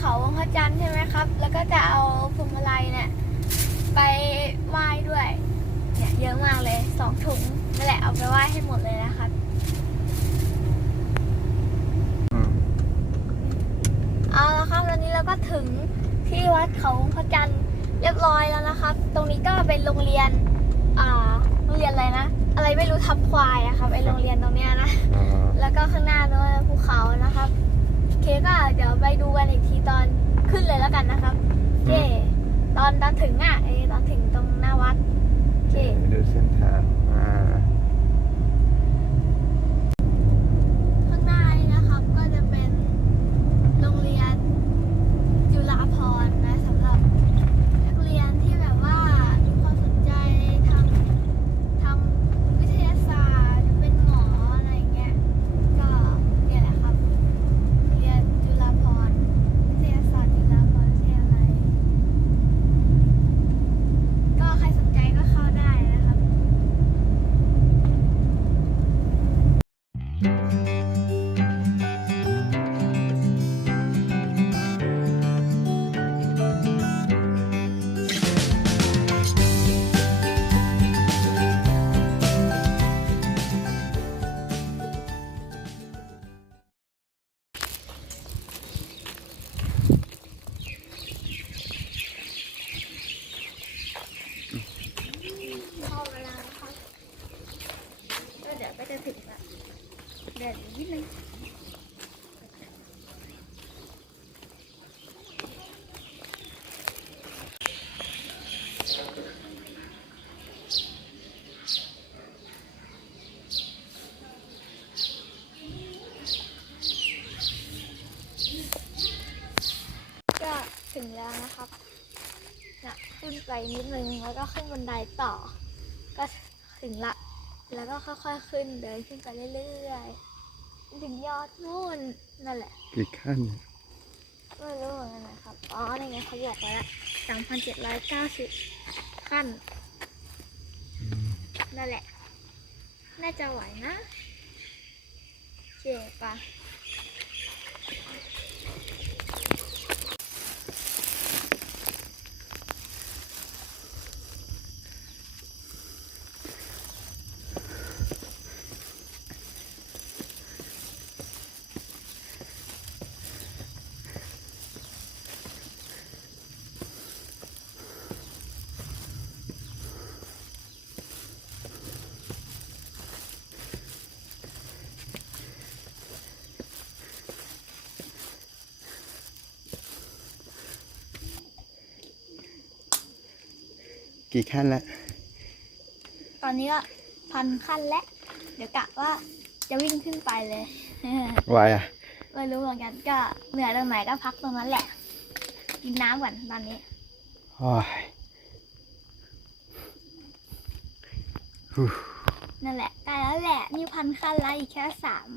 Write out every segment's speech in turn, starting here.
เขาวงพระจันทร์ใช่ไหมครับ แล้วก็จะเอาพวงมาลัยเนี่ยไปไหว้ด้วย เนี่ยเยอะมากเลยสองถุงนั่นแหละเอาไปไหว้ให้หมดเลยนะครับอืมเอาละครับตอนนี้เราก็ถึงที่วัดเขาพระจันทร์เรียบร้อยแล้วนะครับ ตรงนี้ก็เป็นโรงเรียนอ่าโรงเรียนอะไรนะ อะไรไม่รู้ทับควายอะครับไอโรงเรียนตรงเนี้ยนะอ๋อแล้วก็ข้างหน้านู้นภูเขานะครับโอ เคก็เดี๋ยวไปดูกันอีกทีตอนขึ้นเลยแล้วกันนะครับโอเคตอนตอนถึงอะเอยตอนถึงตรงหน้าวัดโอเค ดูเส้นทางอ่ นไปนิดนึงแล้วก็ขึ้นบันไดต่อ ก็ถึงละ แล้วก็ค่อยๆขึ้นเดินขึ้นไปเรื่อยๆถึงยอดนู่นนั่นแหละกี่ขั้นเนี่ยไม่รู้เหมือนกันนะครับอ๋อนี่ไงเขาบอกไว้ละสามพันเจ็ดร้อยเก้าสิบขั้นนั่นแหละ น่าจะไหวนะโอเคปะ กี่ขั้นละตอนนี้ก็พันขั้นแล้วเดี๋ยวกะว่าจะวิ่งขึ้นไปเลยไหวอะไม่รู้เหมือนกันก็เหนื่อยตรงไหนก็พักตรงนั้นแหละ กินน้ำก่อนตอนนี้โอ้ยฮู้นั่นแหละใกล้แล้วแหละ นี่พันขั้นแล้วอีกแค่สาม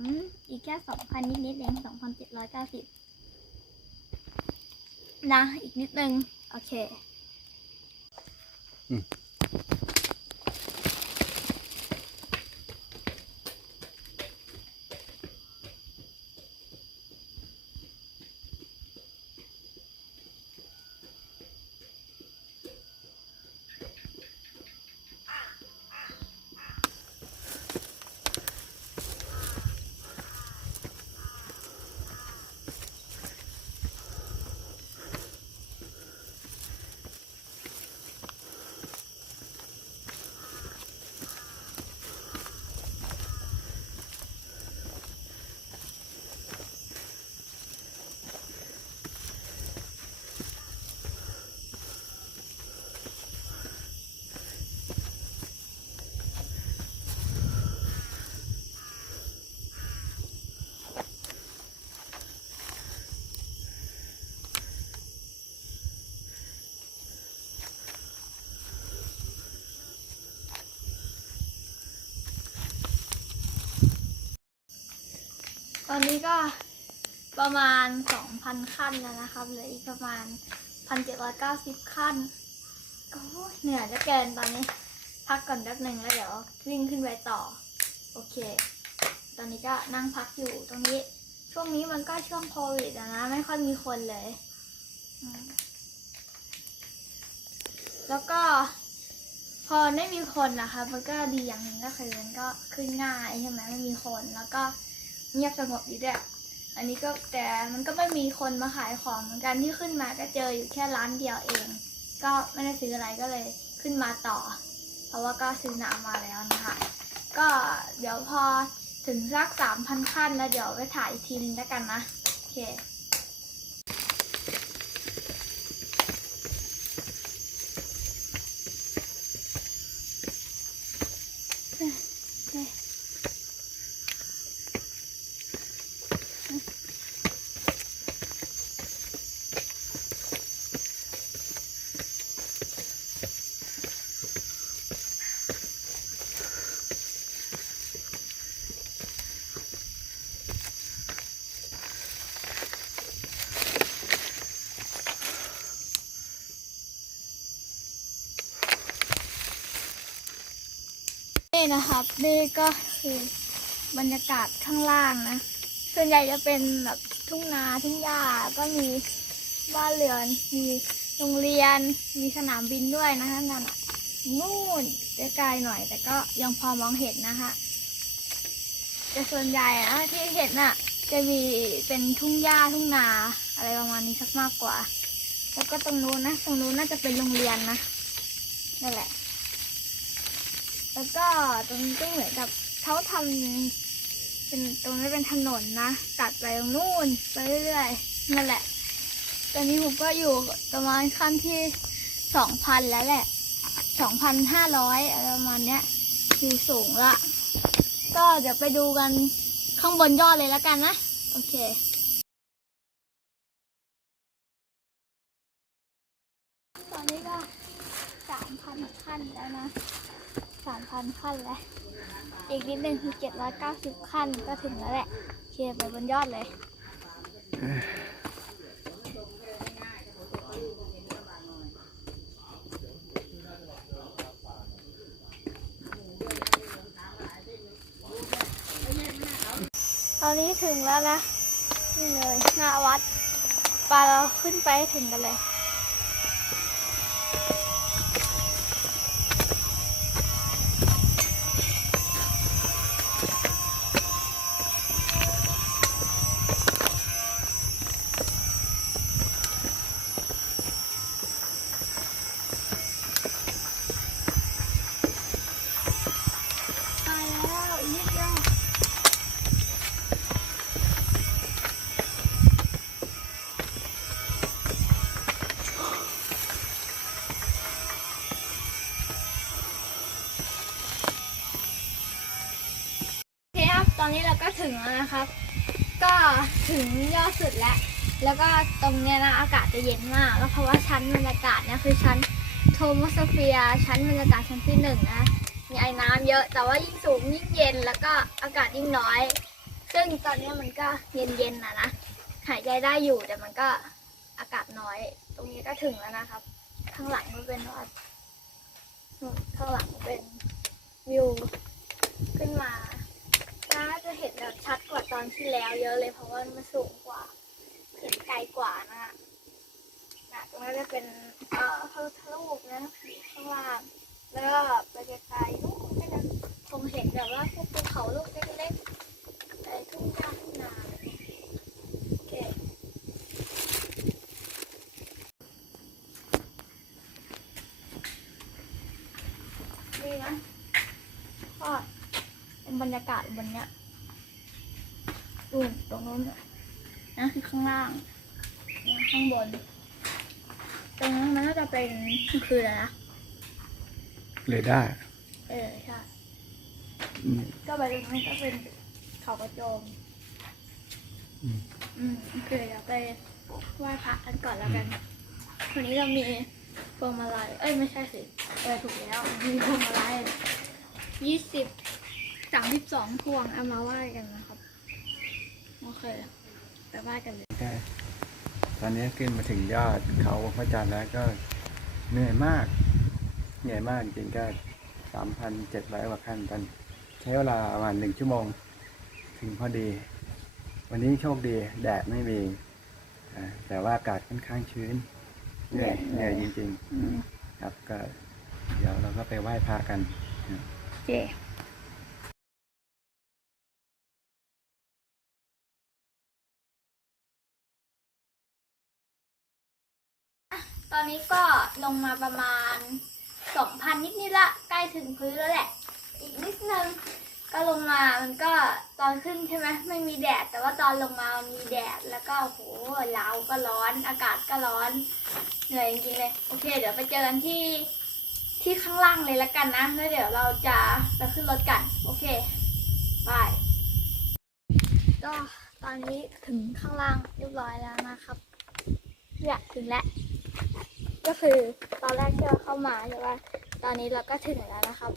อีกแค่สองพันนิดนิดๆเองสองพันเจ็ดร้อยเก้าสิบนะ อีกนิดนึง โอเค ต อนนี้ก็ประมาณสองพันขั้นแล้วนะครับเหลืออีกประมาณพันเจ็ดร้อยเก้าสิบขั้นโอ้ยเหนื่อยเหลือเกินตอนนี้ พักก่อนแป๊บหนึ่งแล้วเดี๋ยววิ่งขึ้นไปต่อ โอเค ตอนนี้ก็นั่งพักอยู่ตรงนี้ ช่วงนี้มันก็ช่วงโควิดนะ ไม่ค่อยมีคนเลย แล้วก็พอไม่มีคนนะคะ มันก็ดีอย่างหนึ่งก็คือมันก็ขึ้นง่ายใช่ไหมไม่มีคนแล้วก็ เงียบสงบดีด้วยอันนี้ก็แต่มันก็ไม่มีคนมาขายของเหมือนกันที่ขึ้นมาก็เจออยู่แค่ร้านเดียวเอง ก็ไม่ได้ซื้ออะไรก็เลยขึ้นมาต่อ เพราะว่าก็ซื้อน้ำมาแล้วนะคะ ก็เดี๋ยวพอถึงสักสามพันขั้นแล้วเดี๋ยวไปถ่ายอีกทีนึงแล้วกันนะ โอเค นี่นะครับนี่ก็คือบรรยากาศข้างล่างนะ ส่วนใหญ่จะเป็นแบบทุ่งนาทุ่งหญ้าก็มีบ้านเรือน มีโรงเรียน มีสนามบินด้วยนะนั่นน่ะนู่นไกลๆหน่อย แต่ก็ยังพอมองเห็นนะคะแต่ส่วนใหญ่อะที่เห็นน่ะ จะมีเป็นทุ่งหญ้าทุ่งนา อะไรประมาณนี้สักมากกว่า แล้วก็ตรงนู้นนะ ตรงนู้นน่าจะเป็นโรงเรียนนะนั่นแหละ แล้วก็ตรงนี้ก็เหมือนกับเขาทำเป็นตรงนี้เป็นถนนนะตัดไปตรงนู่นไปเรื่อยๆนั่นแหละ ตอนนี้ผมก็อยู่ประมาณขั้นที่สองพันแล้วแหละสองพันห้าร้อยประมาณเนี้ยคือสูงละ ก็เดี๋ยวไปดูกันข้างบนยอดเลยแล้วกันนะ โอเคตอนนี้ก็สามพันขั้นแล้วนะ พันขั้นแล้ว อีกนิดนึงคือเจ็ดร้อยเก้าสิบขั้นก็ถึงแล้วแหละโอเคไปบนยอดเลย ตอนนี้ถึงแล้วนะ นี่เลยหน้าวัดปาเราขึ้นไปถึงกันเลย แล้วก็ตรงเนี้ยนะอากาศจะเย็นมาก แล้วเพราะว่าชั้นบรรยากาศเนี่ยคือชั้นโทมสเฟียร์ชั้นบรรยากาศชั้นที่หนึ่งนะ มีไอ้น้ำเยอะ แต่ว่ายิ่งสูงยิ่งเย็น แล้วก็อากาศยิ่งน้อย ซึ่งตอนนี้มันก็เย็นๆนะนะ หายใจได้อยู่แต่มันก็อากาศน้อย ตรงนี้ก็ถึงแล้วนะครับ ข้างหลังมันเป็นวัดข้างหลังเป็นวิวขึ้นมาน่าจะเห็นแบบชัดกว่าตอนที่แล้วเยอะเลยเพราะว่ามันสูงกว่า ลกว่านะฮะนะตรงนั้นจะเป็นเอ่อพระพุทธรูปนะข้างล่างแล้วก็ไปไกลๆนู่นก็จะคงเห็นแบบว่าพวกภูเขาลูกเล็กๆในทุ่งหญ้าทุ่งนาโอเคดีนะก็เป็นบรรยากาศบนเนี้ยดูตรงนู้นน่ะนะคือข้างล่าง ข้างบนตรงนั้นมันน่าจะเป็นคืออะไรนะเรดาร์เออใช่อืมก็ไปตรงนั้นก็เป็นเขากระโจม อืมอืมโอเคเดี๋ยวไปไหว้พระกันก่อนแล้วกัน วันนี้เรามีพวงมาลัย เอ้ยไม่ใช่สิเออถูกแล้ว มีพวงมาลัยยี่สิบสามสิบสองพวงเอามาไหว้กันนะครับ โอเค ไปไหว้กันเลยใช่ต อนนี้ขึ้นมาถึงยอดเขาพระจันทร์แล้วก็เหนื่อยมาก เหนื่อยมากจริงๆก็สามพันเจ็ดร้อยกว่าขั้นตอนใช้เวลาประมาณหนึ่งชั่วโมง ถึงพอดี วันนี้โชคดีแดดไม่มีแต่ว่าอากาศค่อนข้างชื้น เหนื่อยเหนื่อยจริง ๆ ครับก็เดี๋ยวเราก็ไปไหว้พระกันเค ตอนนี้ก็ลงมาประมาณสองพันนิดนิดละใกล้ถึงพื้นแล้วแหละ อีกนิดนึงก็ลงมามันก็ตอนขึ้นใช่ไหมไม่มีแดด แต่ว่าตอนลงมามีแดดแล้วก็โหเราก็ร้อนอากาศก็ร้อนเหนื่อยจริงๆเลยโอเค เดี๋ยวไปเจอกันที่ที่ข้างล่างเลยละกันนะแล้วเดี๋ยวเราจะไปขึ้นรถกัน โอเคบายก็ตอนนี้ถึงข้างล่างเรียบร้อยแล้วนะครับเนี่ยถึงแล้ว ก็คือตอนแรกที่เราเข้ามาใช่ป่ะตอนนี้เราก็ถึงแล้วนะครับ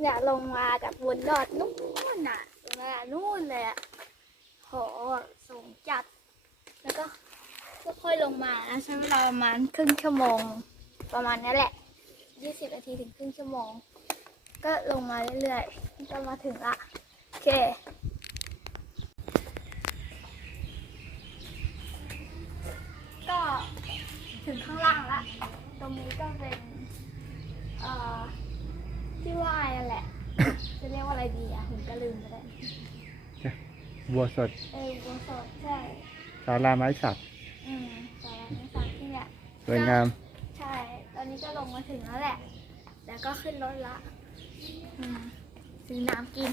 เนี่ยลงมาจากบนยอดนู่นน่ะลงมานู่นเลยอะโหสูงจัด แล้วก็ค่อยๆลงมานะใช้เวลาประมาณครึ่งชั่วโมง ประมาณนี้แหละยี่สิบนาทีถึงครึ่งชั่วโมง ก็ลงมาเรื่อยๆก็มาถึงละโอเค ก็ ถึงข้างล่างละตรงนี้ก็เป็นเอ่อที่ไหว้นั่นแหละ จะเรียกว่าอะไรดีอะผมก็ลืมไปแล้วบัวสดเออบัวสดใช่ศาลาไม้สักอืมแต่ละนิสัยที่เนี่ยสวยงาม ใช่ ตอนนี้ก็ลงมาถึงแล้วแหละ แล้วก็ขึ้นรถละ อืมซื้อน้ำกิน